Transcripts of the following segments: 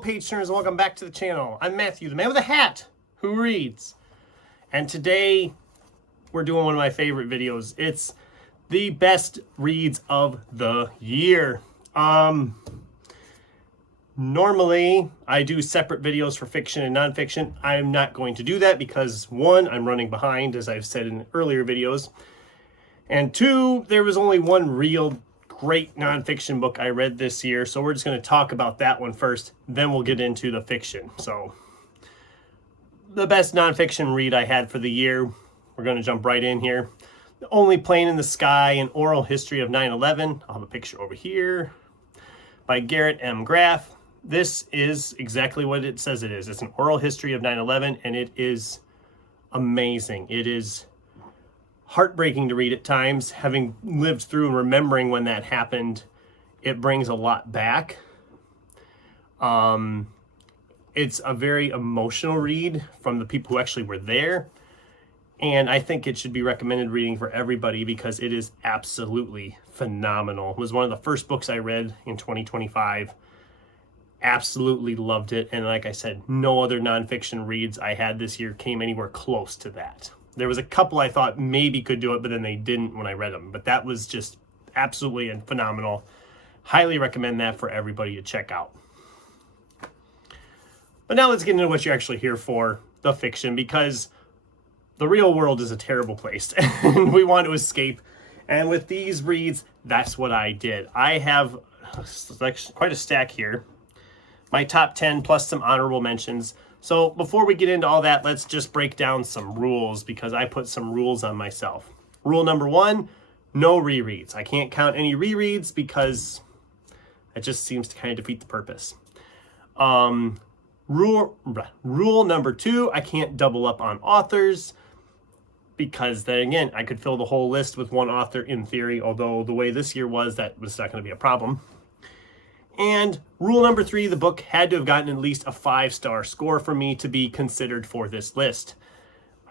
page turners, and welcome back to the channel. I'm Matthew, the man with a hat who reads. And today we're doing one of my favorite videos. It's the best reads of the year. Normally I do separate videos for fiction and nonfiction. I'm not going to do that because one, I'm running behind, as I've said in earlier videos. And two, there was only one real great nonfiction book I read this year, so we're just going to talk about that one first, then we'll get into the fiction. So the best nonfiction read I had for the year, we're going to jump right in here. The Only Plane in the Sky, An Oral History of 9/11. I'll have a picture over here, by Garrett M. Graff. This is exactly what it says it is. It's an oral history of 9/11, and it is amazing. It is heartbreaking to read at times. Having lived through and remembering when that happened, it brings a lot back. It's a very emotional read from the people who actually were there, and I think it should be recommended reading for everybody because it is absolutely phenomenal. It was one of the first books I read in 2025. Absolutely loved it, and like I said, no other nonfiction reads I had this year came anywhere close to that. There was a couple I thought maybe could do it, but then they didn't when I read them. But that was just absolutely phenomenal. Highly recommend that for everybody to check out. But now let's get into what you're actually here for, the fiction, because the real world is a terrible place and we want to escape. And with these reads, that's what I did. I have quite a stack here. My top 10 plus some honorable mentions. So before we get into all that, let's just break down some rules because I put some rules on myself. Rule number 1, no rereads. I can't count any rereads because it just seems to kind of defeat the purpose. Rule number 2, I can't double up on authors because then again, I could fill the whole list with one author in theory, although the way this year was, that was not going to be a problem. And rule number 3, the book had to have gotten at least a 5-star score for me to be considered for this list.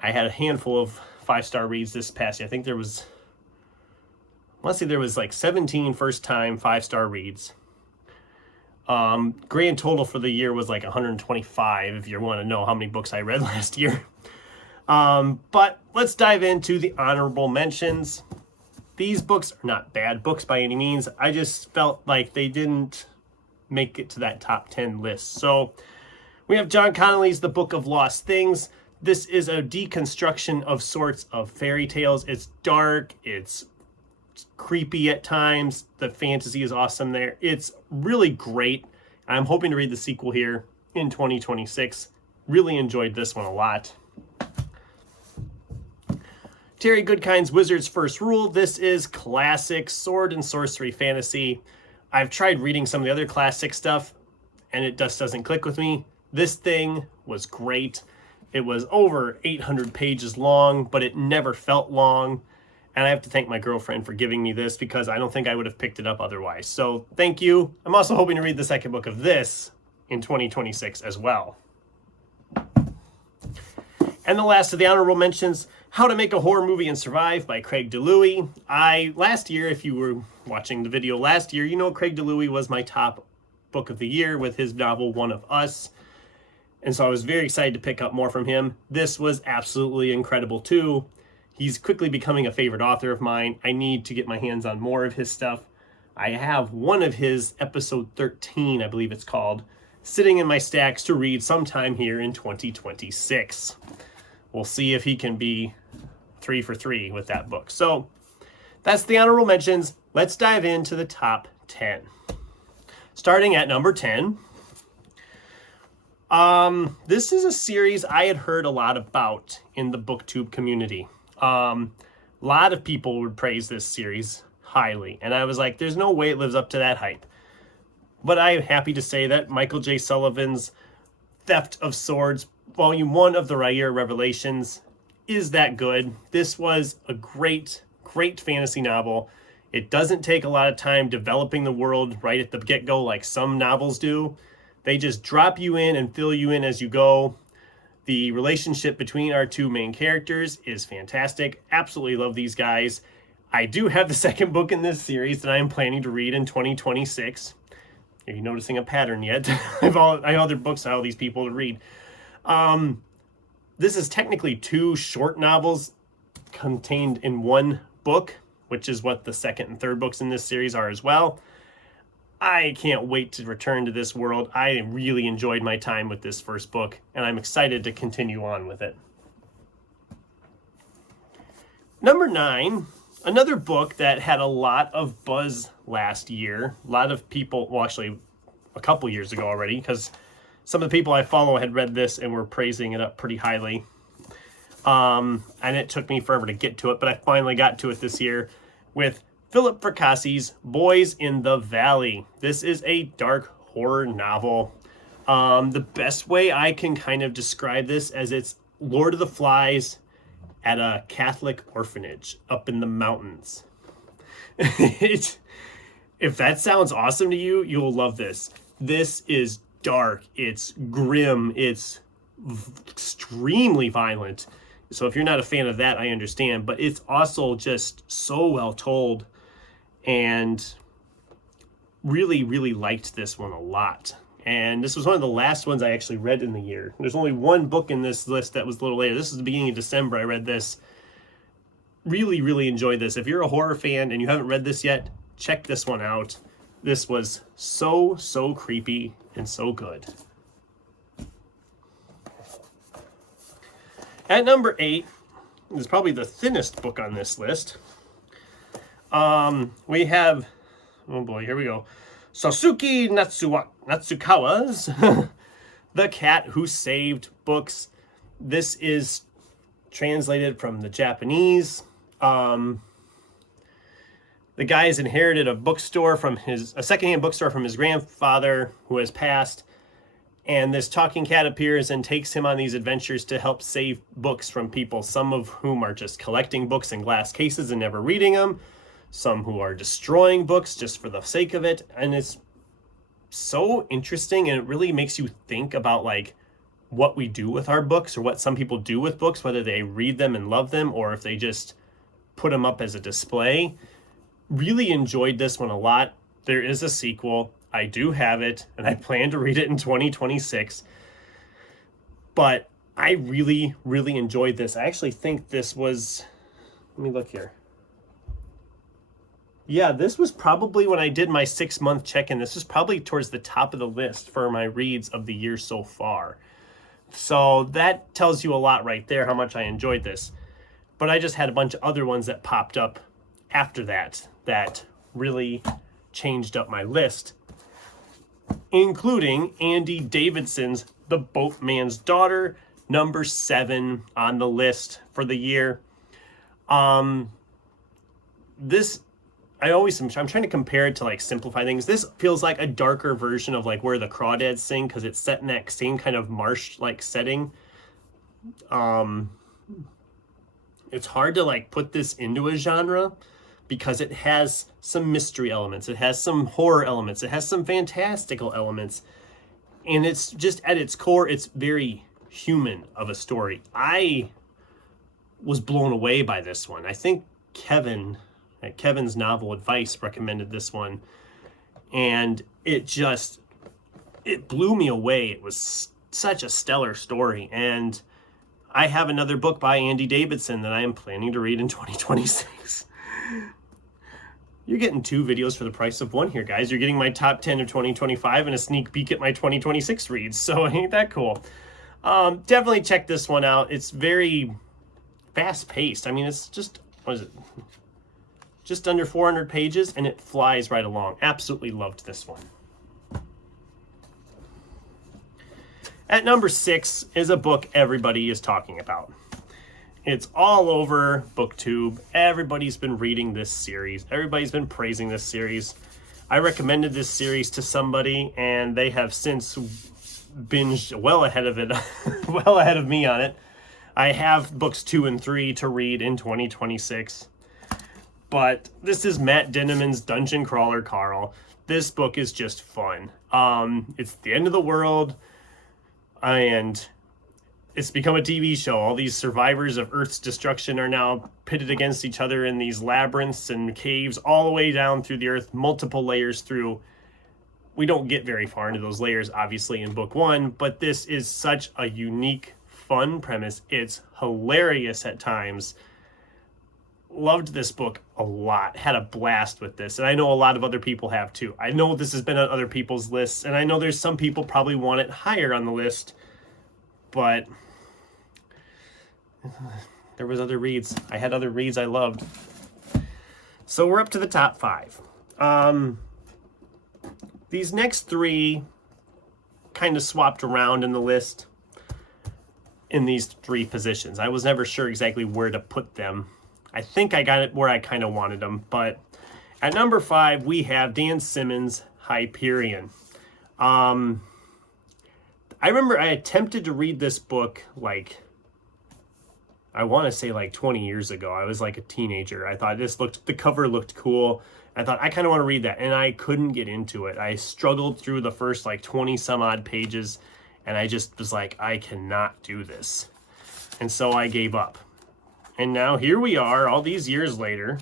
I had a handful of 5-star reads this past year. I think there was, let's see, there was like 17 first-time 5-star reads. Grand total for the year was like 125, if you want to know how many books I read last year. But let's dive into the honorable mentions. These books are not bad books by any means. I just felt like they didn't make it to that top 10 list. So we have John Connolly's The Book of Lost Things. This is a deconstruction of sorts of fairy tales. It's dark, it's creepy at times. The fantasy is awesome there. It's really great. I'm hoping to read the sequel here in 2026. Really enjoyed this one a lot. Terry Goodkind's Wizard's First Rule. This is classic sword and sorcery fantasy. I've tried reading some of the other classic stuff and it just doesn't click with me. This thing was great. It was over 800 pages long, but it never felt long. And I have to thank my girlfriend for giving me this because I don't think I would have picked it up otherwise. So thank you. I'm also hoping to read the second book of this in 2026 as well. And the last of the honorable mentions, How to Make a Horror Movie and Survive by Craig DeLuey. Last year, if you were watching the video last year, you know Craig DeLuey was my top book of the year with his novel One of Us. And so I was very excited to pick up more from him. This was absolutely incredible too. He's quickly becoming a favorite author of mine. I need to get my hands on more of his stuff. I have one of his episode 13, I believe it's called, sitting in my stacks to read sometime here in 2026. We'll see if he can be 3 for 3 with that book. So that's the honorable mentions. Let's dive into the top 10. Starting at number 10. This is a series I had heard a lot about in the BookTube community. A lot of people would praise this series highly. And I was like, there's no way it lives up to that hype. But I'm happy to say that Michael J. Sullivan's Theft of Swords, Volume 1 of the R'lyeh Revelations, is that good. This was a great, great fantasy novel. It doesn't take a lot of time developing the world right at the get-go like some novels do. They just drop you in and fill you in as you go. The relationship between our two main characters is fantastic. Absolutely love these guys. I do have the second book in this series that I am planning to read in 2026. Are you noticing a pattern yet? I have other books I have all these people to read. This is technically 2 short novels contained in one book, which is what the second and third books in this series are as well. I can't wait to return to this world. I really enjoyed my time with this first book, and I'm excited to continue on with it. Number 9, another book that had a lot of buzz last year. A lot of people, well, actually a couple years ago already, because some of the people I follow had read this and were praising it up pretty highly. And it took me forever to get to it, but I finally got to it this year with Philip Fracasse's Boys in the Valley. This is a dark horror novel. The best way I can kind of describe this as it's Lord of the Flies at a Catholic orphanage up in the mountains. If that sounds awesome to you, you'll love this. This is dark, it's grim, it's extremely violent. So if you're not a fan of that, I understand, but it's also just so well told, and really, really liked this one a lot. And this was one of the last ones I actually read in the year. There's only one book in this list that was a little later. This is the beginning of December. I read this. Really, really enjoyed this. If you're a horror fan and you haven't read this yet, check this one out. This was so creepy and so good. At number 8, this is probably the thinnest book on this list. We have, oh boy, here we go. Sosuke Natsukawa's The Cat Who Saved Books. This is translated from the Japanese. The guy's inherited a bookstore from a secondhand bookstore from his grandfather who has passed. And this talking cat appears and takes him on these adventures to help save books from people, some of whom are just collecting books in glass cases and never reading them. Some who are destroying books just for the sake of it. And it's so interesting, and it really makes you think about like what we do with our books, or what some people do with books, whether they read them and love them or if they just put them up as a display. Really enjoyed this one a lot. There is a sequel. I do have it, and I plan to read it in 2026. But I really, really enjoyed this. I actually think this was, let me look here. Yeah, this was probably when I did my 6-month check-in. This was probably towards the top of the list for my reads of the year so far. So that tells you a lot right there, how much I enjoyed this. But I just had a bunch of other ones that popped up after that really changed up my list, including Andy Davidson's The Boatman's Daughter, number 7 on the list for the year. I'm trying to compare it to like simplify things. This feels like a darker version of like Where the Crawdads Sing, because it's set in that same kind of marsh-like setting. It's hard to like put this into a genre because it has some mystery elements, it has some horror elements, it has some fantastical elements, and it's just at its core, it's very human of a story. I was blown away by this one. I think Kevin's Novel Advice recommended this one, and it blew me away. It was such a stellar story, and I have another book by Andy Davidson that I am planning to read in 2026. You're getting 2 videos for the price of one here, guys. You're getting my top 10 of 2025 and a sneak peek at my 2026 reads, so ain't that cool? Definitely check this one out. It's very fast-paced. I mean, it's just, what is it? Just under 400 pages, and it flies right along. Absolutely loved this one. At number 6 is a book everybody is talking about. It's all over BookTube. Everybody's been reading this series. Everybody's been praising this series. I recommended this series to somebody, and they have since binged well ahead of it, well ahead of me on it. I have books 2 and 3 to read in 2026. But this is Matt Dinniman's Dungeon Crawler Carl. This book is just fun. It's the end of the world, and it's become a TV show. All these survivors of Earth's destruction are now pitted against each other in these labyrinths and caves all the way down through the earth, multiple layers through. we don't get very far into those layers, obviously, in book one, but this is such a unique, fun premise. It's hilarious at times. Loved this book a lot. Had a blast with this. And I know a lot of other people have too. I know this has been on other people's lists, and I know there's some people probably want it higher on the list, but there was other reads. I had other reads I loved. So we're up to the top 5. These next 3 kind of swapped around in the list in these 3 positions. I was never sure exactly where to put them. I think I got it where I kind of wanted them, but at number 5 we have Dan Simmons' Hyperion. I remember I attempted to read this book I want to say 20 years ago. I was like a teenager. I thought the cover looked cool. I thought I kind of want to read that, and I couldn't get into it. I struggled through the first 20 some odd pages, and I just was like, I cannot do this. And so I gave up. And now here we are all these years later,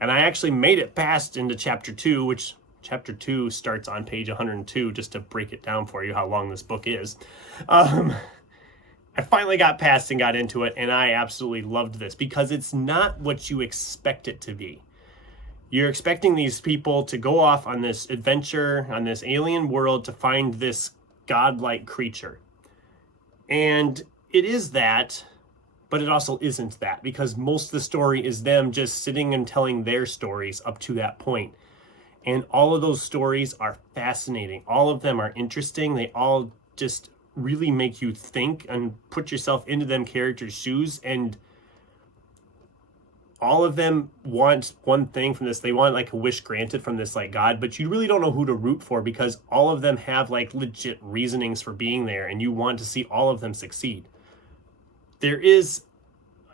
and I actually made it past into chapter 2, which chapter 2 starts on page 102, just to break it down for you how long this book is. I finally got past and got into it, and I absolutely loved this because it's not what you expect it to be. You're expecting these people to go off on this adventure, on this alien world, to find this godlike creature. And it is that, but it also isn't that, because most of the story is them just sitting and telling their stories up to that point. And all of those stories are fascinating. All of them are interesting. They all just really make you think and put yourself into them characters' shoes, and all of them want one thing from this. They want a wish granted from this God, but you really don't know who to root for because all of them have legit reasonings for being there, and you want to see all of them succeed. There is,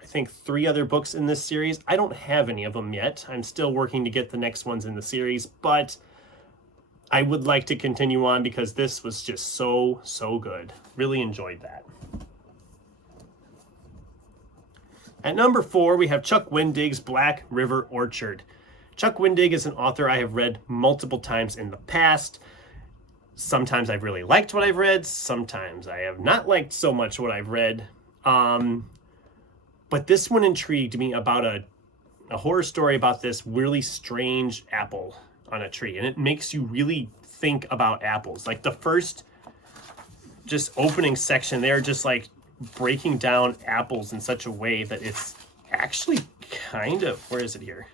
I think, 3 other books in this series. I don't have any of them yet. I'm still working to get the next ones in the series, but I would like to continue on because this was just so good. Really enjoyed that. At number 4, we have Chuck Wendig's Black River Orchard. Chuck Wendig is an author I have read multiple times in the past. Sometimes I've really liked what I've read. Sometimes I have not liked so much what I've read. But this one intrigued me about a horror story about this really strange apple on a tree, and it makes you really think about apples. The first just opening section, they're just breaking down apples in such a way that it's actually kind of, where is it here?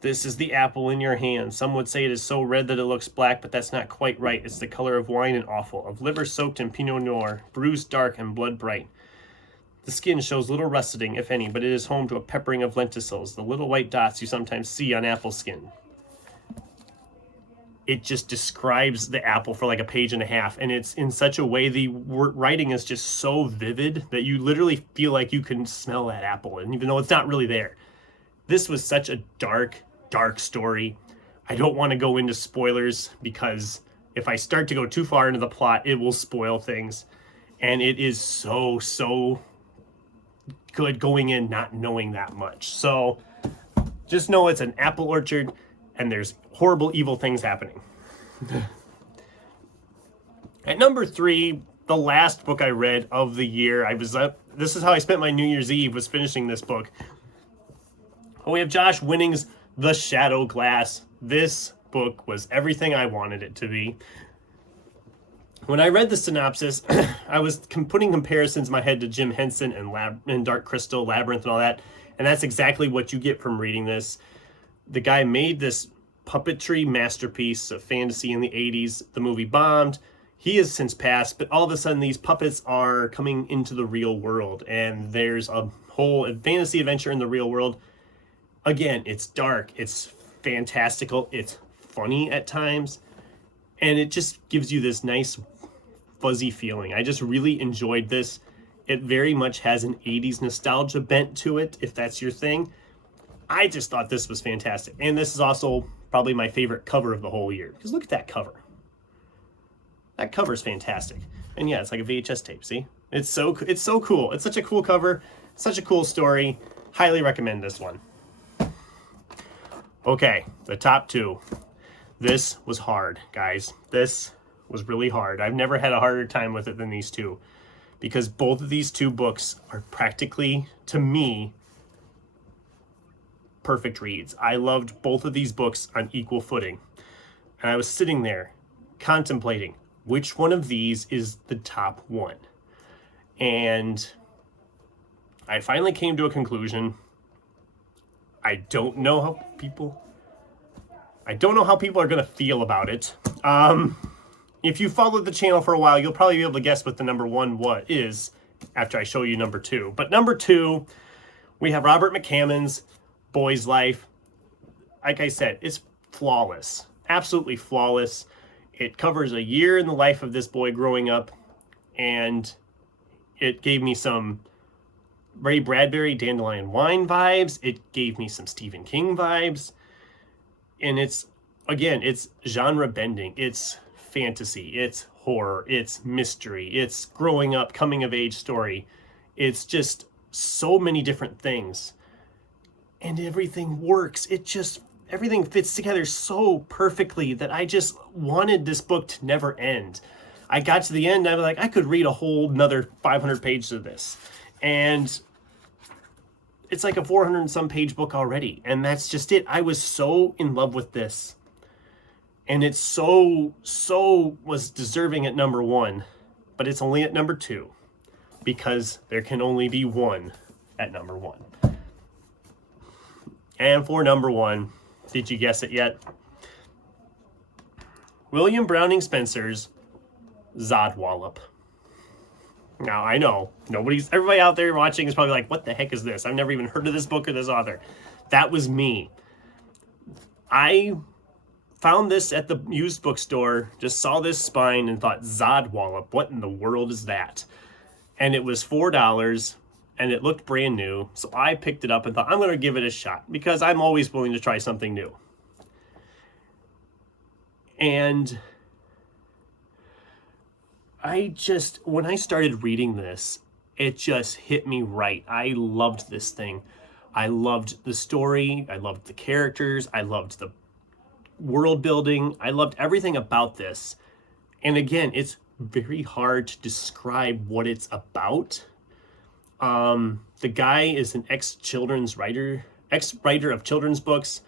This is the apple in your hand. Some would say it is so red that it looks black, but that's not quite right. It's the color of wine and awful, of liver soaked in Pinot Noir, bruised dark and blood bright. The skin shows little russeting, if any, but it is home to a peppering of lenticels, the little white dots you sometimes see on apple skin. It just describes the apple for a page and a half, and it's in such a way, the writing is just so vivid that you literally feel like you can smell that apple, and even though it's not really there. This was such a dark story. I don't want to go into spoilers because if I start to go too far into the plot, it will spoil things, and it is so good going in not knowing that much. So just know it's an apple orchard and there's horrible evil things happening. At number 3, the last book I read of the year, this is how I spent my New Year's Eve, was finishing this book. We have Josh Winning's The Shadow Glass. This book was everything I wanted it to be. When I read the synopsis, I was putting comparisons in my head to Jim Henson and Dark Crystal, Labyrinth, and all that, and that's exactly what you get from reading this. The guy made this puppetry masterpiece of fantasy in the 80s. The movie bombed. He has since passed, but all of a sudden these puppets are coming into the real world, and there's a whole fantasy adventure in the real world. Again, it's dark, it's fantastical, it's funny at times, and it just gives you this nice fuzzy feeling. I just really enjoyed this. It very much has an 80s nostalgia bent to it, if that's your thing. I just thought this was fantastic. And this is also probably my favorite cover of the whole year, because look at that cover. That cover's fantastic. And yeah, it's like a VHS tape, see? It's so cool. It's such a cool cover, such a cool story. Highly recommend this one. Okay, the top two. This was hard, guys. This was really hard. I've never had a harder time with it than these two, because both of these two books are practically, to me, perfect reads. I loved both of these books on equal footing. And I was sitting there contemplating which one of these is the top one. And I finally came to a conclusion. I don't know how people are going to feel about it. If you followed the channel for a while, you'll probably be able to guess what the number one is after I show you number two. But number two, we have Robert McCammon's Boy's Life. Like I said, it's flawless, absolutely flawless. It covers a year in the life of this boy growing up, and it gave me some Ray Bradbury, Dandelion Wine vibes. It gave me some Stephen King vibes. And it's, again, it's genre bending. It's fantasy. It's horror. It's mystery. It's growing up, coming of age story. It's just so many different things. And everything works. Everything fits together so perfectly that I just wanted this book to never end. I got to the end, I was like, I could read a whole another 500 pages of this. And it's like a 400 and some page book already. And that's just it. I was so in love with this. And it so was deserving at number one. But it's only at number two, because there can only be one at number one. And for number one, did you guess it yet? William Browning Spencer's Zodwallop. Now, I know, everybody out there watching is probably like, what the heck is this? I've never even heard of this book or this author. That was me. I found this at the used bookstore, just saw this spine and thought, Zodwallop, what in the world is that? And it was $4. And it looked brand new, so I picked it up and thought, I'm going to give it a shot, because I'm always willing to try something new. And when I started reading this, it just hit me right. I loved this thing. I loved the story. I loved the characters. I loved the world building. I loved everything about this. And again, it's very hard to describe what it's about. The guy is an ex-writer of children's books,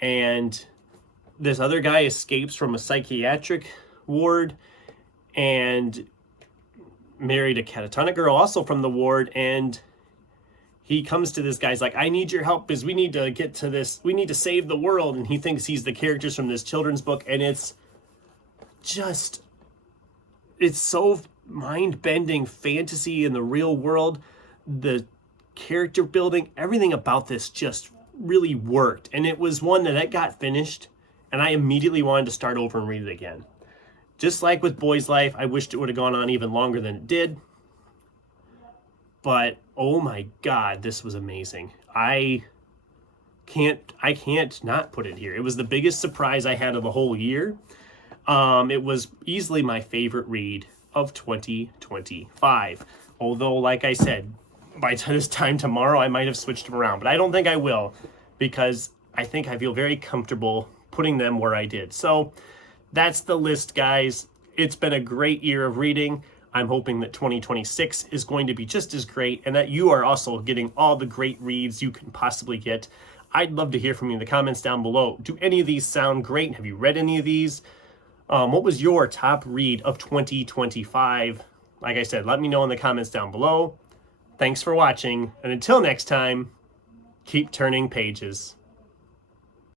and this other guy escapes from a psychiatric ward and married a catatonic girl also from the ward, and he comes to this guy's like, I need your help because we need to get to this, we need to save the world, and he thinks he's the characters from this children's book, and it's so mind-bending fantasy in the real world. The character building, everything about this just really worked. And it was one that got finished, and I immediately wanted to start over and read it again. Just like with Boy's Life, I wished it would have gone on even longer than it did. But, oh my God, this was amazing. I can't not put it here. It was the biggest surprise I had of the whole year. It was easily my favorite read of 2025. Although, like I said, by this time tomorrow, I might have switched them around. But I don't think I will, because I think I feel very comfortable putting them where I did. So that's the list, guys. It's been a great year of reading. I'm hoping that 2026 is going to be just as great, and that you are also getting all the great reads you can possibly get. I'd love to hear from you in the comments down below. Do any of these sound great? Have you read any of these? What was your top read of 2025? Like I said, let me know in the comments down below. Thanks for watching, and until next time, keep turning pages.